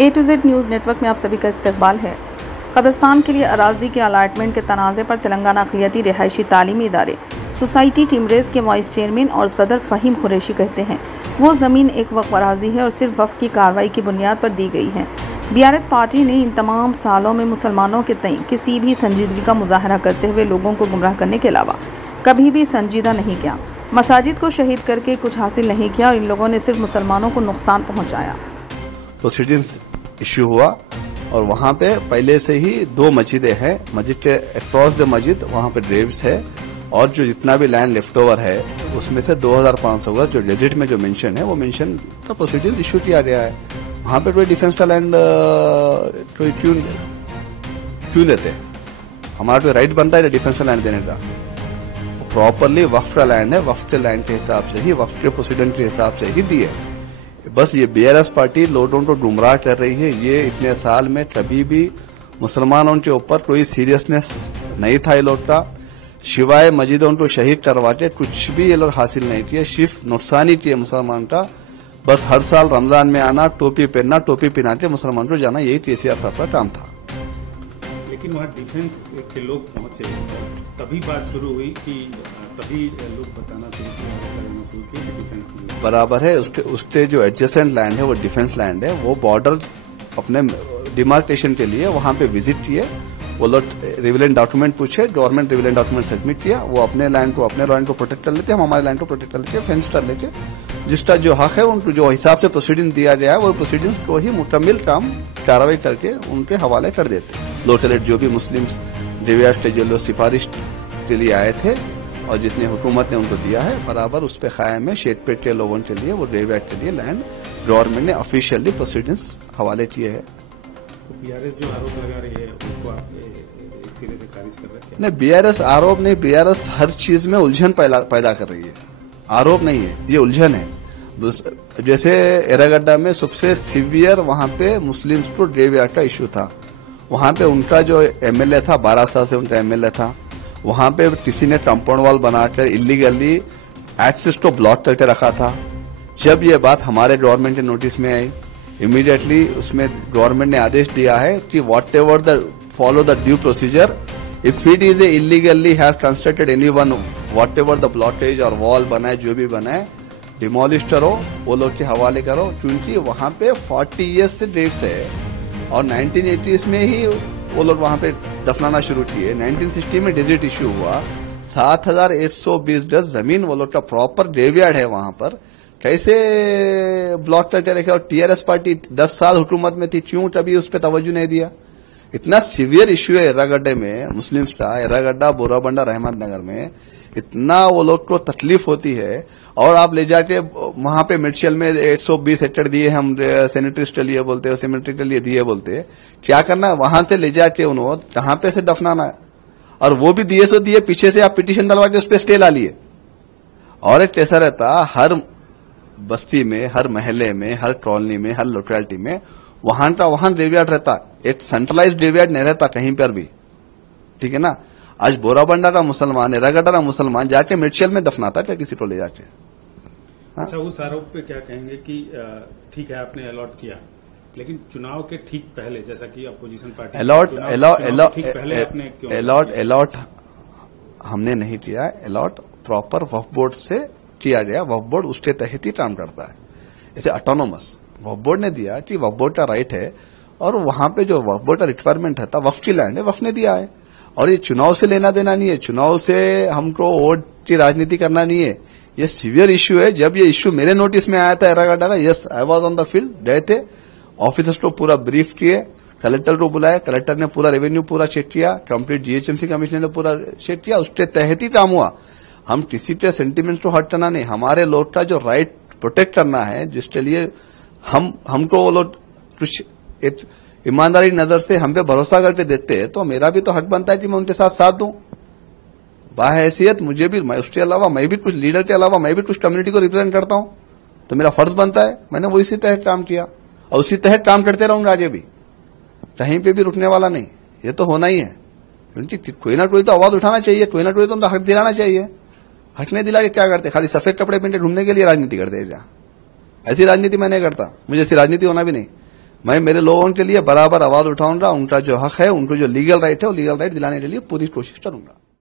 A to Z news network में आप सभी का इस्तकबाल है। कब्रिस्तान के लिए अराजी के अलाटमेंट के तनाज़े पर तेलंगाना अक़लियती रिहायशी तालीमी इदारे सोसाइटी टिमरेज़ के वाइस चेयरमैन और सदर फ़हीम कुरैशी कहते हैं वो ज़मीन एक वक्फ अराजी है और सिर्फ वक्फ की कार्रवाई की बुनियाद पर दी गई है। BRS पार्टी ने इन तमाम सालों में मुसलमानों के तय किसी भी संजीदगी का मुजाहरा करते हुए लोगों को गुमराह करने के अलावा कभी भी संजीदा नहीं किया। मसाजिद को शहीद करके कुछ हासिल नहीं किया और इन लोगों ने सिर्फ मुसलमानों को नुकसान पहुँचाया। प्रोसीडिंग्स इश्यू हुआ और वहाँ पे पहले से ही 2 मस्जिदें हैं। मस्जिद के अक्रॉस द मस्जिद वहाँ पे ड्रेव्स है और जो जितना भी लैंड लेफ्ट ओवर है उसमें से 2500 का जो गेजेट में जो मेंशन है वो मेंशन का प्रोसीडिंग्स इश्यू किया गया है। वहाँ पे कोई डिफेंस का लैंड क्यों लेते हैं? हमारा तो राइट बनता है डिफेंस का लैंड देने का। प्रॉपरली वक्फ का लैंड है, वक्फ के लैंड के हिसाब से ही, वक्फ के प्रोसीडिंग के हिसाब से ही दिए। बस ये BRS पार्टी लोगों को गुमराह कर रही है। ये इतने साल में कभी भी मुसलमानों के ऊपर कोई सीरियसनेस नहीं था ये लोग का। शिवाय मस्जिदों को शहीद करवा के कुछ भी ये लोग हासिल नहीं किए, सिर्फ नुकसान ही किए मुसलमान का। बस हर साल रमजान में आना, टोपी पहनना, टोपी पहना के मुसलमान को जाना, यही TCR साहब का काम था। लेकिन वहाँ डिफेंस के लोग पहुंचे, तभी बात शुरू हुई कि तभी लोग बताना शुरू किए कि डिफेंस बराबर है। उसके जो एडजेसेंट लैंड है वो डिफेंस लैंड है। वो बॉर्डर अपने डिमार्केशन के लिए वहां पे विजिट किए। वो लोग रिविलेंट डॉक्यूमेंट पूछे, गवर्नमेंट रिविलेंट डॉक्यूमेंट सबमिट किया। वो अपने लैंड को प्रोटेक्ट कर लेते, हम हमारे लैंड को प्रोटेक्ट कर लेते, फेंस कर लेते। जिसका जो हक है उनको जो हिसाब से प्रोसीडिंग दिया गया है वो प्रोसीडिंग को ही मुकम्मल काम कार्रवाई करके उनके हवाले कर देते। लोकल जो भी मुस्लिम्स डिवियास के जो लोग सिफारिश के लिए आए थे और जिसने हुकूमत ने उनको दिया है बराबर उस पर कायम है। शेखपेट के लोगों के लिए वो डेवियास के लिए लैंड गवर्नमेंट ने ऑफिशियली प्रोसीडिंग्स हवाले किए हैं। BRS जो आरोप लगा रही है उसको आप एक सिरे से खारिज कर रहे हैं? नहीं, BRS आरोप नहीं, BRS हर चीज में उलझन पैदा कर रही है। आरोप नहीं है, ये उलझन है। जैसे एरागड्डा में सबसे सीवियर वहां पे मुस्लिम्स को डेवियास का इश्यू था। वहां पे उनका जो MLA था, 12 साल से उनका MLA था। वहां पे किसी ने कंपाउंड वॉल बनाकर इलीगली एक्सेस को ब्लॉक करके रखा था। जब ये बात हमारे गवर्नमेंट के नोटिस में आई, इमीडिएटली उसमें गवर्नमेंट ने आदेश दिया है कि what ever the follow the due procedure, if it is illegally have constructed anyone, what ever the blockage और वॉल बनाए जो भी बनाए, डिमोलिश करो, वो लोग के हवाले करो। क्योंकि वहां पे 40 ईयर्स से डेट्स है और 1980s में ही वो लोग वहां पे दफनाना शुरू किए। 1960 में डिजिट इश्यू हुआ। 7120 गज जमीन वो लोग का प्रॉपर ग्रेवयार्ड है वहां पर। कैसे ब्लॉक करके रखे? और TRS पार्टी 10 साल हुकूमत में थी, क्यों कभी उस पर तवज्जो नहीं दिया? इतना सीवियर इश्यू है एर्रागड्डे में मुस्लिम्स का। एर्रागड्डा, बोराबंडा, रहमत नगर में इतना वो लोग को तकलीफ होती है। और आप ले जाके वहां पे मिर्चल में 120 हेक्टेयर दिए हम सैनिटरीज के लिए बोलते हैं, सेमेट्री के लिए दिए बोलते हैं। क्या करना है? वहां से ले जाके उन्होंने कहां पे से दफनाना है? और वो भी दिए सो दिए, पीछे से आप पिटीशन डलवा के उस पर स्टे ला लिए। और एक कैसा रहता, हर बस्ती में, हर महल्ले में, हर कॉलोनी में, हर लोकेलिटी में वहां का वहां ग्रेवयार्ड रहता। एक सेंट्रलाइज ग्रेवयार्ड नहीं रहता कहीं पर भी, ठीक है ना। आज बोराबंडा का मुसलमान, एर्रागड्डा का मुसलमान जाके मिर्चल में दफनाता क्या किसी को ले जाके? अच्छा, उस आरोप पे क्या कहेंगे कि ठीक है आपने अलॉट किया, लेकिन चुनाव के ठीक पहले, जैसा कि अपोजिशन पार्टी अलॉट हमने नहीं किया। अलॉट प्रॉपर वक्फ बोर्ड से किया गया। वक्फ बोर्ड उसके तहत ही काम करता है। इसे ऑटोनोमस वक्फ बोर्ड ने दिया कि वक्फ बोर्ड का राइट है और वहां पे जो वक्फ बोर्ड का रिक्वायरमेंट था, वक्फ की लैंड है, वक्फ ने दिया है। और ये चुनाव से लेना देना नहीं है, चुनाव से हमको वोट की राजनीति करना नहीं है। ये सीवियर इश्यू है। जब ये इश्यू मेरे नोटिस में आया था एर्रागड्डा का, yes I was on the field, गए थे, ऑफिसर्स को पूरा ब्रीफ किए, कलेक्टर को बुलाया, कलेक्टर ने पूरा रेवेन्यू पूरा चेक किया, कंप्लीट GHMC कमिश्नर ने पूरा चेक किया, उसके तहत ही काम हुआ। हम किसी के सेंटिमेंट्स को हट करना नहीं, हमारे लोग का जो राइट प्रोटेक्ट करना है, जिसके लिए हमको वो लोग कुछ एक ईमानदारी नजर से हम पे भरोसा करके देते हैं, तो मेरा भी तो हक बनता है कि मैं उनके साथ दूं। बाहैसियत मुझे भी, मैं उसके अलावा मैं भी कुछ लीडर के अलावा मैं भी कुछ कम्युनिटी को रिप्रेजेंट करता हूं, तो मेरा फर्ज बनता है। मैंने वो इसी तहत काम किया और उसी तहत काम करते रहूंगा आगे भी, कहीं पे भी रुकने वाला नहीं। ये तो होना ही है, क्योंकि कोई ना कोई तो आवाज उठाना चाहिए, कोई ना कोई तो हक दिलाना चाहिए। हक नहीं दिला के क्या करते? खाली सफेद कपड़े पहन के ढूंढने के लिए राजनीति करते हैं क्या? ऐसी राजनीति मैं नहीं करता, मुझे ऐसी राजनीति होना भी नहीं। मैं मेरे लोगों के लिए बराबर आवाज उठाऊंगा, उनका जो हक है, उनको जो लीगल राइट है वो लीगल राइट दिलाने के लिए पूरी कोशिश करूंगा।